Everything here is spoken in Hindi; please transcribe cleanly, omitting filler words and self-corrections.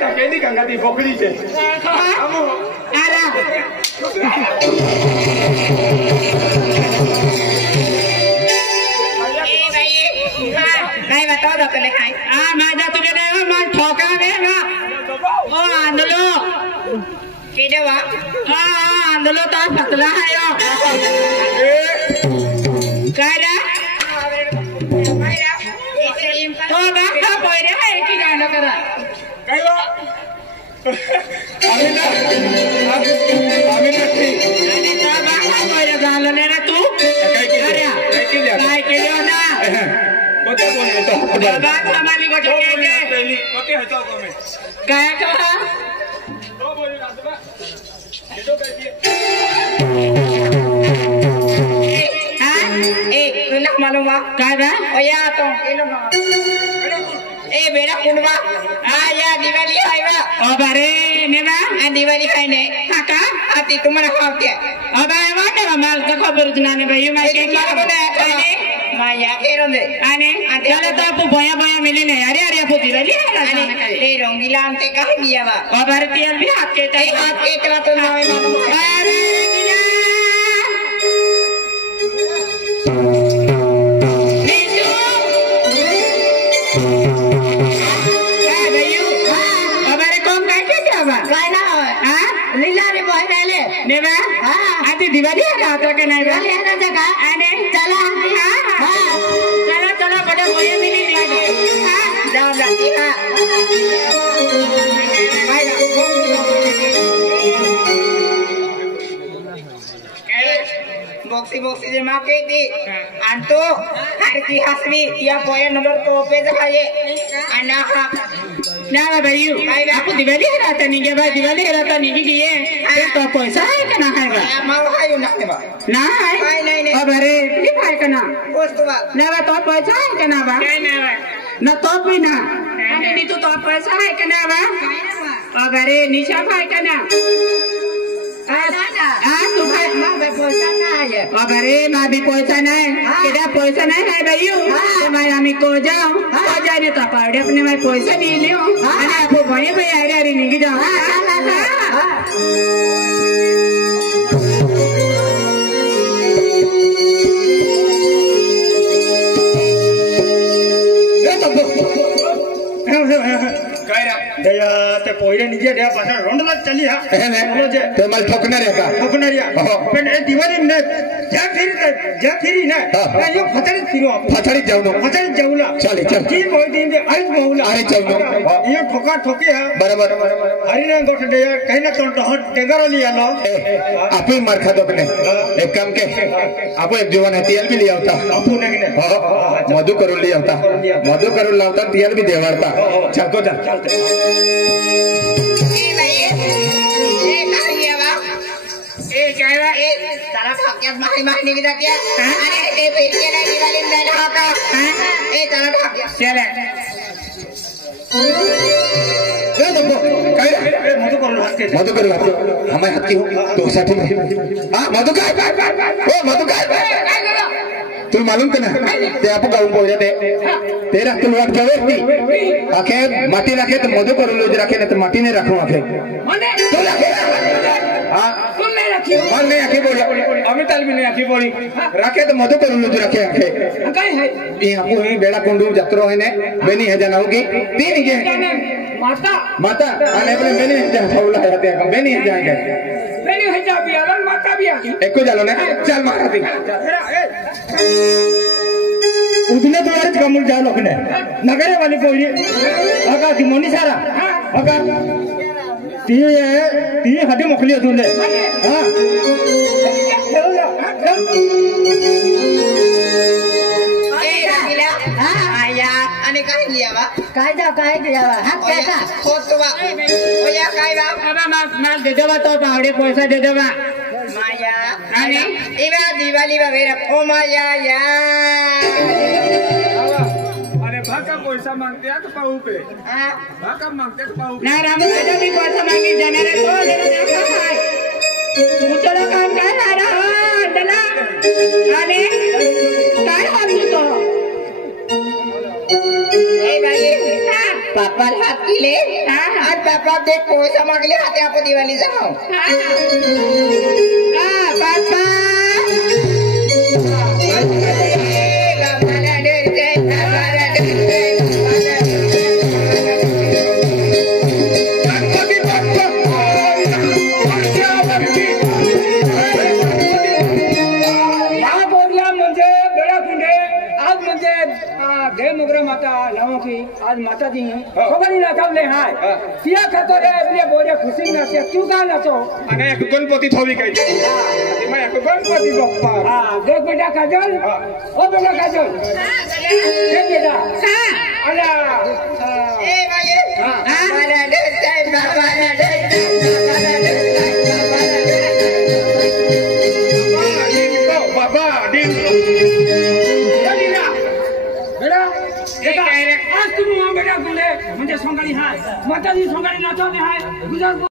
तो केनी गंगा दी पोखरी छे हमो आरा काय बताओ तो कले खाई माझा तुझे नाही मन ठोका वे ना ओ आंदलो केडे वा आंदलो तो फसला हायो काय रा तो बाका पोरे है की गाणं करा काय वा आम्ही ना ठीक आणि तो बाका पोरे झालं रे तू काय केले ना कोते बोल येतो बाबा सामानी गोटे कोते हटाओ तुम्ही काय कहा तो बोली ना तुला येतो काय ए तुला मालूम है काय बा ओया तो केलो ना ए बेड़ा कुंडवा या दिवाली आईवा ओ बारे नेवा आ दिवाली खाई ने काका आती तुम्हाला खावते अबे वाटे माल का खबर जुनाने भाई मैं के क्या बोले आने माया केरो दे आने चले तो आपको भया भया मिले नहीं अरे अरे आपको दिवाली आने ए रंगीला अंते का दिया बा ओ बारे तेल भी हाथ के करा तो ना अरे नेवा आती दिवाली है रात का नहीं दिवाली है ना जगह आने चला चला चला बड़ा बोले मिली नहीं जाओ जाती है बॉक्सी बॉक्सी जे माँ के थी अंतो हर की हंसवी या पोया नंबर तो पे जगाए अन्ना ना भाई आपको दिवाली है रात नहीं क्या भाई दिवाली है रात नहीं की ये फिर तो पैसा है क्या ना है बा माँ है ना है बा ना है नहीं अब अरे फ्री फायर का ना उस तो बात ना तो पैसा है क्या ना बा ना तो भी ना नहीं तो पैसा है क्या ना बा अब अरे निशा भाई का ना तू भाई माँ भी पैसा ना है अब अरे माँ भी पैसा नहीं केड़ा पैसा नहीं है भाई मैं आमी को जाऊँ को जाने तो पावड़े अपने मैं पैसा नहीं लियो अरे आपको बड़े भाई आ रहे नहीं जाओ दया ते पोइरे निजे दया पासा रोंडला चली हा बोलो जे ते मल ठोकणाऱ्या का ठोकणाऱ्या पण ए दिवाळी ने ज्या फिरी ना यो फतडीत फिरू आपण फतडीत जाऊ ना चल की बोल दिन दे आईच बहुला अरे जाऊ यो ठोका ठोकी हा बरोबर हरिना गोठ दया काही ना तो टेंगरो लिया लो आपे मार खा दो ने एक काम के आपो एक जीवन है तेल भी लिया होता आपू ने मधु करून लिया होता मधु करून लावता तेल भी देवारता चल को चल सारा ठाक्यात माही निघी जाते अरे ते पैसे नाही दिवाळी जायला होता ए चला ठाक्या चला मधु करून लागते हमारे हाथ की हो तो साठी मधु काय मधु काय तू मालूम का ना ते आप गाऊन पोहोच ते रखते लोग क्या आखे माटी रखे तो मधु करून लोग रखे ना तो माटी नहीं रखो आखे मन नहीं आखी बोली अमिताल भी नहीं आखी बोली रखे तो मधु करून लोग रखे आखे ये आपको ही बेड़ा कुंडू जत्रो है ने बेनी है जाना होगी तीन के माता आने अपने बेनी है जाना बोला है बेनी है जाएंगे बेनी है जा भी आलन माता भी आगी एको चलो ना चल मारा दी उतने तो यार कमल जा लोग ने नगरे वाली कोई आगा दिमोनी सारा आगा ती हटे मोकली तुले हां चलो जा आणि काय लिया बा काय दिया बा हात कैसा खोटवा ओया काय बा बाबा माल दे देवा तो पावडे पैसा दे देवा माया आणि इवा दिवाळी बा वेरा ओ माया या अरे भाका पैसा मांगते तो पाऊ पे हां भाका मांगते तो पाऊ ना राम दादा भी पैसा मांगी जाणार तो देना काय मुचला काम काय ना दला आणि काय हम तो ए भाई पापा हात केले आणि पापा ते कोळसा मागले हाते आपण दिवाळी जाऊ पापा आज माता दी खबर ही नाचवले हाय तिया खातो रे आपले बोरे खुशी नाचे तू का नाचो आणि एक गणपती ठेवी काय मग एक गणपती बाप्पा हां देख बेटा काजल ओ बेटा काजल देख बेटा अला ए बाये मला देते बाबा ना देते बाबा दिन आज तुम्ही बेटा म्हणजे सोंगाडी हाय माता दी सोंगाडी नाचवले हाय गुजर